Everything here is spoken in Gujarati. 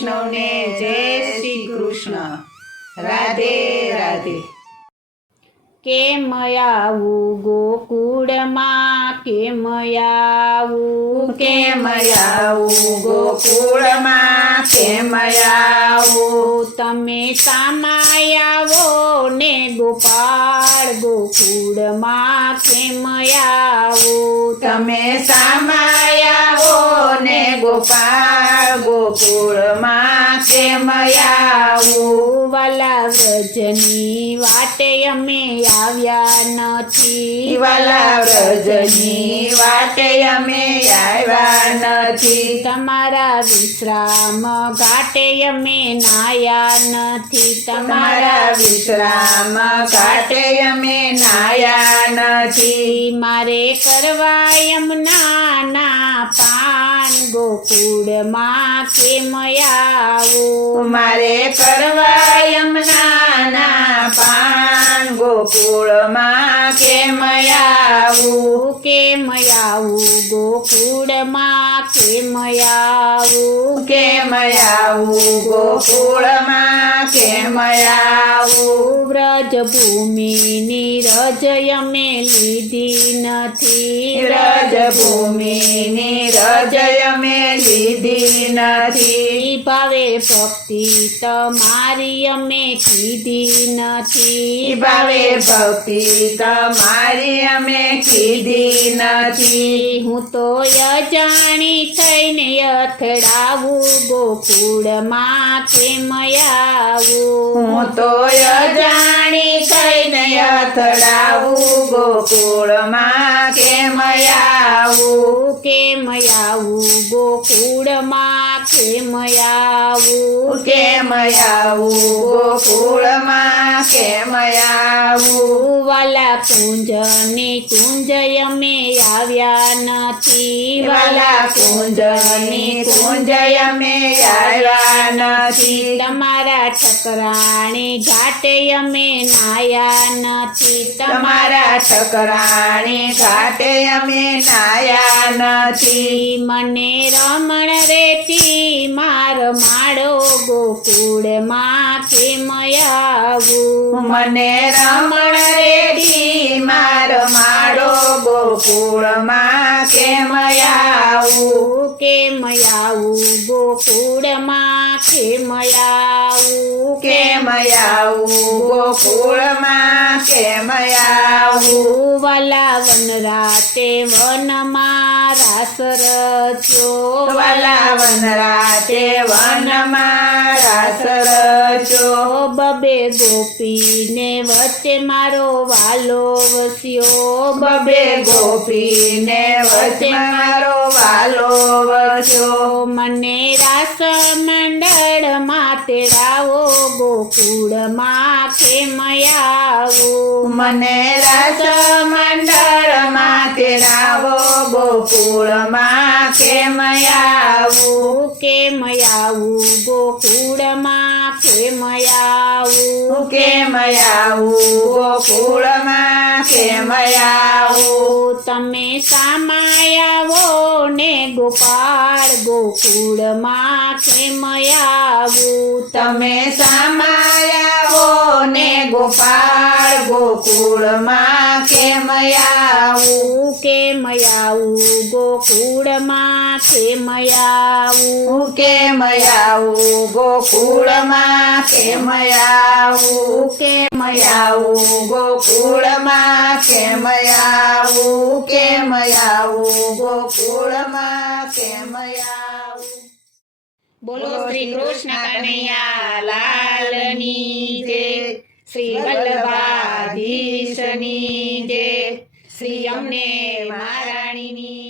વૈષ્ણવને જય શ્રી કૃષ્ણ. રાધે રાધે. કેમ આવું ગોકુળમાં, કેમ આવું, કેમ આવું ગોકુળમાં, કેમ આવું? તમે સામાય આવો ને ગોપાળ ગોકુળમાં, કેમ આવું? તમે સામાય આવો ને ગોપાળ ગોકુળમાં, કેમ આવું? વાલા વ્રજની વાટે અમે આવ્યા નથી, વાલા વ્રજની વાટે અમે આવ્યા નથી. તમારા વિશ્રામ ઘાટે અમે નાયા નથી, તમારા વિશ્રામ ઘાટે અમે નાયા નથી. મારે કરવા યમુનાના પાન ગોકુળમાં, કેમ આવું? મારે કરવા યમુનાના પાન ગોકુળમાં, કેમ આવું? કેમ આવું ગોકુળમાં, કેમ આવું? કેમ આવું ગોકુળમાં, કેમ આવું? વ્રજભૂમિની રજ અમે લીધી નથી, વ્રજભૂમિની રજ અમે લીધી નથી. ભાવે ભક્તિ તમારી અમે કીધી નથી, ભાવે ભક્તિ તમારી અમે કીધી નથી. હું તો અજાણી થઈને અથડાવું ગોકુળમાં, કેમ આવું? હું તો અજાણી થઈને અથડાવું ગોકુળમાં, કેમ આવું? કેમ આવું ગોકુળમાં, કેમ આવું? કેમ આવું ગોકુળમાં, કેમ આવું? વાલા કુંજની કુંજ અમે આવ્યા નથી, વાલા કુંજની કુંજ અમે આવ્યા નથી. તમારા ઠકરાણી ઘાટે અમે નાયા નથી, તમારા ઠકરાણી ઘાટે અમે નાયા નથી. મને રમણ રેતી માર માળો ગોકુળમાં, કેમ આવું? મને રમણ રેડી માર માળો ગોકુળમાં, કેમ આવું? કેમ આવું ગોકુળમાં, કેમ આવું? કેમ આવું ગોકુળમાં, કેમ આવું? વાલા વનરાતે વનમાં રાસ રચ્યો, વાલા વનરાતે વનમાં રાસ રચ્યો. બબે ગોપીને વચ્ચે મારો વાલો વસ્યો, બબે ગોપીને વચ્ચે મારો વાલો વસ્યો. મને રાસ મંડળમાં તેડાવો ગોકુળમાં, કેમ આવું? મને રાસ મંડળમાં તેડાવો ગોકુળમાં, કેમ આવું? કેમ આવું ગોકુળમાં, કેમ આવું? કેમ આવું ગોકુળમાં, કેમ આવું? તમે સામાય આવો ને ગોપાળ ગોકુળમાં, કેમ આવું? તમે સામાય આવો ને ગોપાળ ગોકુળમાં, કેમ આવું? કેમ આવું ગોકુળમાં, કેમ આવું? કેમ આવું ગોકુળમાં, કેમ આવું? કેમ આવું ગોકુળમાં, કેમ આવું? કેમ આવું ગોકુળમાં, કેમ આવું? બોલો શ્રી કૃષ્ણ કનૈયા લાલની જય, શ્રી વલ્લભાધીશની જય, શ્રી અમને મહારાણીની